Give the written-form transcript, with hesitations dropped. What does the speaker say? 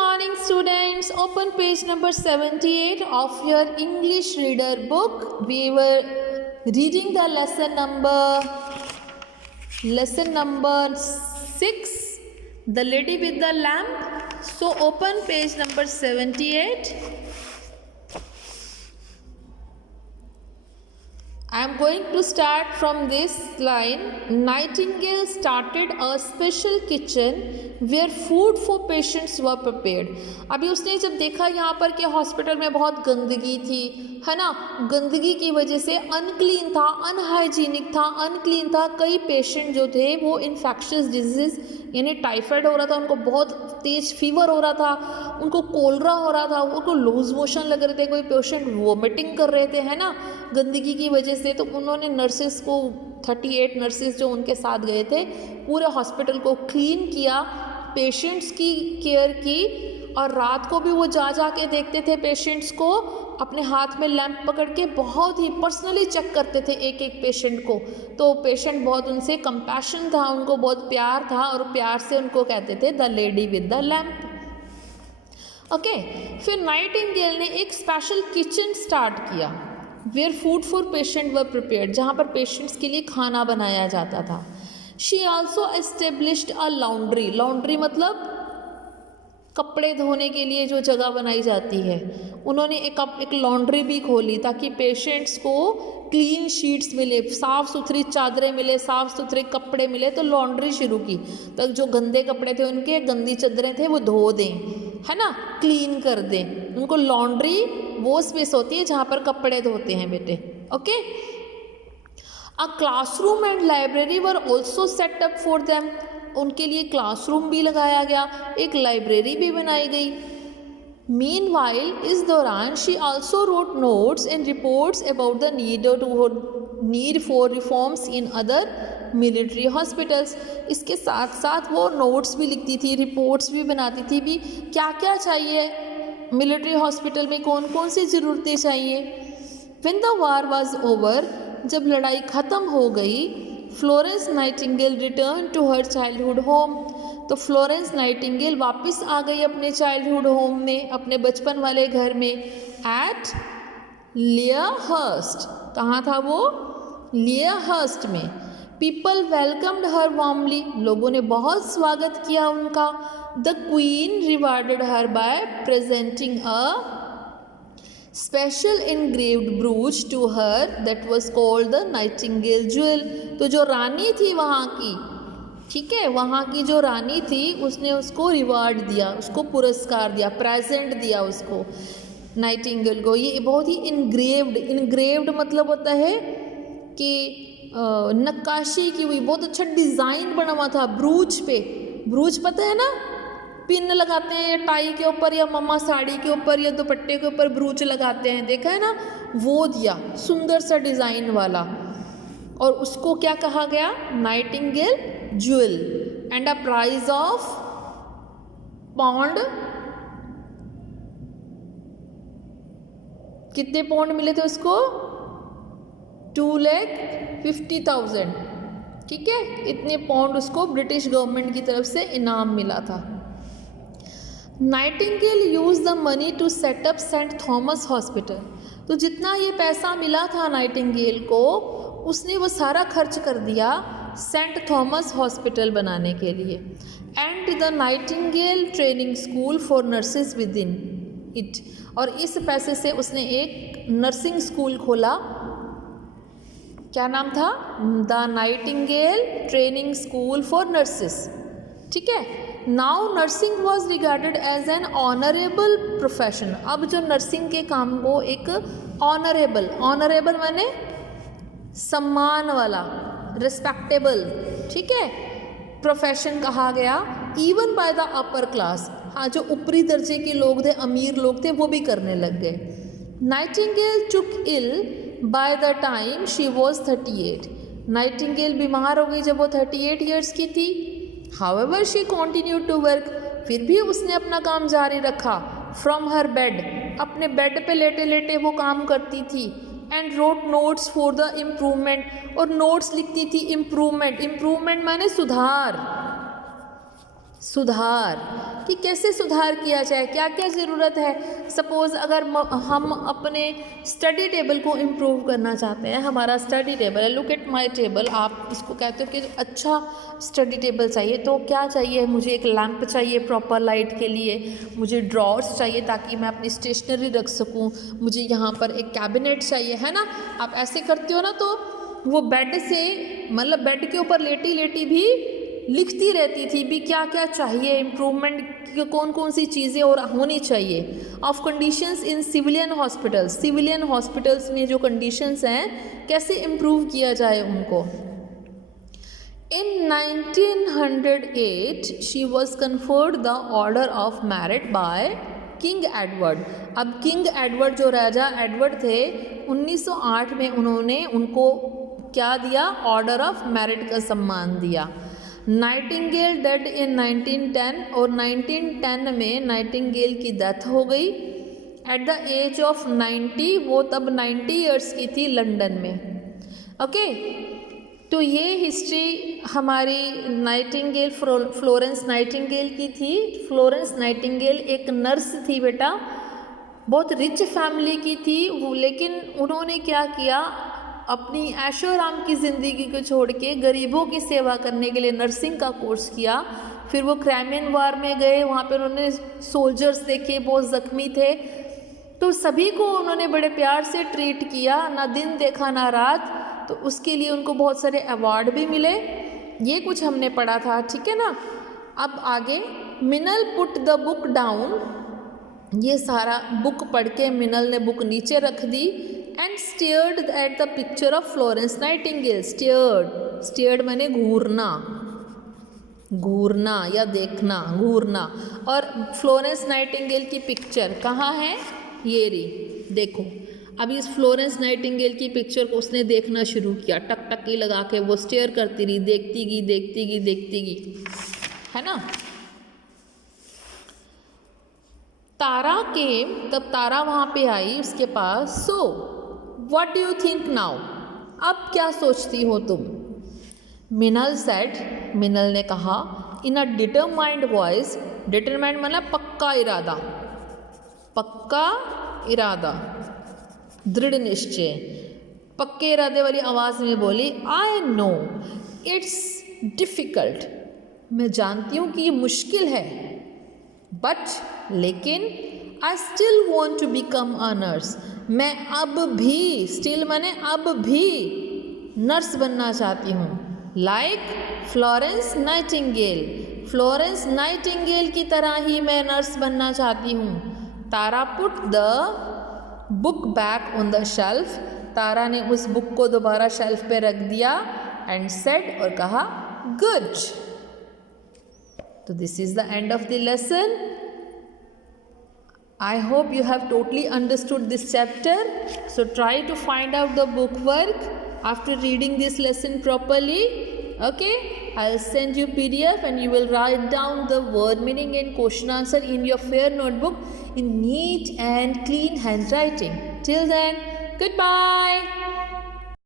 morning, students. Open page number 78 of your English reader book. We were reading the lesson number 6, The Lady with the Lamp. So open page number 78. I am going to start from this line. Nightingale started a special kitchen where food for patients were prepared. अभी उसने जब देखा यहाँ पर कि hospital में बहुत गंदगी थी, है ना, गंदगी की वजह से अनक्लीन था, अनहाइजीनिक था, अनक्लीन था, कई पेशेंट जो थे वो इन्फेक्शियस डिजीज़ यानी टाइफाइड हो रहा था, उनको बहुत तेज़ फीवर हो रहा था, उनको कोलरा हो रहा था, उनको लूज मोशन लग रहे थे, कोई पेशेंट वोमिटिंग कर रहे थे, है ना, गंदगी की वजह से। तो उन्होंने नर्सेस को 38 नर्सेस जो उनके साथ गए थे पूरे हॉस्पिटल को क्लीन किया, पेशेंट्स की केयर की, और रात को भी वो जा के देखते थे पेशेंट्स को, अपने हाथ में लैंप पकड़ के बहुत ही पर्सनली चेक करते थे एक एक पेशेंट को। तो पेशेंट बहुत उनसे कंपैशन था, उनको बहुत प्यार था, और प्यार से उनको कहते थे the lady with the lamp. Okay, फिर नाइटिंगेल ने एक स्पेशल किचन स्टार्ट किया where food for patient were prepared, जहाँ पर पेशेंट्स के लिए खाना बनाया जाता था। She also established a laundry, laundry मतलब कपड़े धोने के लिए जो जगह बनाई जाती है, उन्होंने एक लॉन्ड्री भी खोली ताकि पेशेंट्स को क्लीन शीट्स मिले, साफ़ सुथरी चादरें मिले, साफ़ सुथरे कपड़े मिले। तो लॉन्ड्री शुरू की, तो जो गंदे कपड़े थे उनके, गंदी चादरें थे, वो धो दें, है ना, क्लीन कर दें। उनको लॉन्ड्री वो स्पेस होती है जहाँ पर कपड़े धोते हैं बेटे। Okay, a classroom and library were also set up for them, उनके लिए क्लासरूम भी लगाया गया, एक लाइब्रेरी भी बनाई गई। मीनवाइल इस दौरान she also wrote notes and reports about the need for reforms in other military hospitals. इसके साथ साथ वो नोट्स भी लिखती थी, रिपोर्ट्स भी बनाती थी, भी क्या क्या चाहिए मिलिट्री हॉस्पिटल में, कौन कौन सी ज़रूरतें चाहिए। When the war was over, जब लड़ाई ख़त्म हो गई, Florence Nightingale return to her childhood home, तो फ्लोरेंस नाइटिंगेल वापस आ गई अपने चाइल्डहुड होम में, अपने बचपन वाले घर में, एट लियाहर्स्ट। कहाँ था वो? लियाहर्स्ट में। पीपल वेलकम्ड हर वार्मली, लोगों ने बहुत स्वागत किया उनका। The queen rewarded her by presenting a special engraved brooch to her that was called the Nightingale jewel। तो जो रानी थी वहाँ की, ठीक है, वहाँ की जो रानी थी, उसने उसको रिवार्ड दिया, उसको पुरस्कार दिया, प्रेजेंट दिया उसको, नाइटिंगेल को। ये बहुत ही इनग्रेव्ड मतलब होता है कि नक्काशी की हुई, बहुत अच्छा डिज़ाइन बना हुआ था ब्रूच पे। ब्रूच पता है ना, पिन लगाते हैं या टाई के ऊपर या मम्मा साड़ी के ऊपर या दुपट्टे के ऊपर ब्रूच लगाते हैं, देखा है ना, वो दिया सुंदर सा डिज़ाइन वाला, और उसको क्या कहा गया? Nightingale jewel. And a prize of pound, कितने पाउंड मिले थे उसको? 2,50,000, ठीक है, इतने पाउंड उसको ब्रिटिश गवर्नमेंट की तरफ से इनाम मिला था। Nightingale use the money to set up Saint Thomas hospital, तो जितना ये पैसा मिला था नाइटिंगेल को, उसने वो सारा खर्च कर दिया सेंट थॉमस हॉस्पिटल बनाने के लिए। And the Nightingale training school for nurses with in it, और इस पैसे से उसने एक नर्सिंग स्कूल खोला। क्या नाम था? The Nightingale training school for nurses, ठीक है। Now nursing was regarded as an honourable profession, अब जो नर्सिंग के काम को एक ऑनरेबल माने सम्मान वाला, रिस्पेक्टेबल, ठीक है, प्रोफेशन कहा गया। Even by the upper class, हाँ, जो ऊपरी दर्जे के लोग थे, अमीर लोग थे, वो भी करने लग गए। Nightingale took ill by the time she was 38, Nightingale बीमार हो गई जब वो 38 ईयर्स की थी। However, she continued to work, फिर भी उसने अपना काम जारी रखा। From her bed, अपने बेड पे लेटे लेटे वो काम करती थी। And wrote notes for the improvement, और नोट्स लिखती थी इम्प्रूवमेंट माने सुधार, सुधार, कि कैसे सुधार किया जाए, क्या क्या ज़रूरत है। सपोज़ अगर हम अपने स्टडी टेबल को इम्प्रूव करना चाहते हैं, हमारा स्टडी टेबल है, लुक एट माय टेबल, आप इसको कहते हो कि अच्छा स्टडी टेबल चाहिए, तो क्या चाहिए, मुझे एक लैंप चाहिए प्रॉपर लाइट के लिए, मुझे ड्रॉर्स चाहिए ताकि मैं अपनी स्टेशनरी रख सकूं, मुझे यहाँ पर एक कैबिनेट चाहिए, है ना। आप ऐसे करते हो ना, तो वो बेड से, मतलब बेड के ऊपर लेटी लेटी भी लिखती रहती थी भी क्या क्या चाहिए, इम्प्रूवमेंट कौन कौन सी चीज़ें और होनी चाहिए। Of conditions in civilian hospitals, civilian hospitals में जो कंडीशंस हैं कैसे इम्प्रूव किया जाए उनको। In 1908 she was conferred the order of merit by King Edward. अब किंग एडवर्ड जो राजा एडवर्ड थे, 1908 में उन्होंने उनको क्या दिया, ऑर्डर ऑफ मेरिट का सम्मान दिया। नाइटिंगेल डेड इन 1910, और 1910 में नाइटिंगेल की डेथ हो गई एट द एज ऑफ 90, वो तब 90 ईयर्स की थी लंदन में। ओके, तो ये हिस्ट्री हमारी नाइटिंगेल, फ्लोरेंस नाइटिंगेल की थी। फ्लोरेंस नाइटिंगेल एक नर्स थी बेटा, बहुत रिच फैमिली की थी वो, लेकिन उन्होंने क्या किया, अपनी ऐशो आराम की ज़िंदगी को छोड़ के गरीबों की सेवा करने के लिए नर्सिंग का कोर्स किया। फिर वो क्राइमियन वार में गए, वहाँ पे उन्होंने सोल्जर्स देखे, बहुत ज़ख्मी थे, तो सभी को उन्होंने बड़े प्यार से ट्रीट किया, ना दिन देखा ना रात, तो उसके लिए उनको बहुत सारे अवार्ड भी मिले। ये कुछ हमने पढ़ा था, ठीक है ना। अब आगे, मिनल पुट द बुक डाउन, ये सारा बुक पढ़ के मिनल ने बुक नीचे रख दी and stared at the picture of Florence Nightingale. Stared माने घूरना, घूरना या देखना, घूरना। और फ्लोरेंस नाइटिंगेल की पिक्चर कहाँ है, ये रही, देखो। अब इस फ्लोरेंस नाइटिंगेल की पिक्चर को उसने देखना शुरू किया, टक टकी लगा के वो स्टेयर करती रही, देखती गई देखती गई देखती गई, है ना। तारा के, तब तारा वहाँ पे आई उसके पास। So what do you think now, अब क्या सोचती हो तुम। मिनल सेड, मिनल ने कहा, इन अ डिटरमाइंड वॉइस, डिटरमाइंड मतलब पक्का इरादा, पक्का इरादा, दृढ़ निश्चय, पक्के इरादे वाली आवाज़ में बोली, आई नो इट्स डिफ़िकल्ट, मैं जानती हूँ कि ये मुश्किल है, बट लेकिन I still want to become a nurse, मैं अब भी, स्टिल माने अब भी नर्स बनना चाहती हूँ। Like Florence Nightingale, Florence Nightingale की तरह ही मैं नर्स बनना चाहती हूँ। Tara put the book back on the shelf, Tara ने उस बुक को दोबारा शेल्फ पे रख दिया एंड सेड, और कहा, गुड। तो this is the end of the lesson. I hope you have totally understood this chapter. So try to find out the book work after reading this lesson properly. Okay, I'll send you PDF and you will write down the word meaning and question answer in your fair notebook in neat and clean handwriting. Till then, goodbye.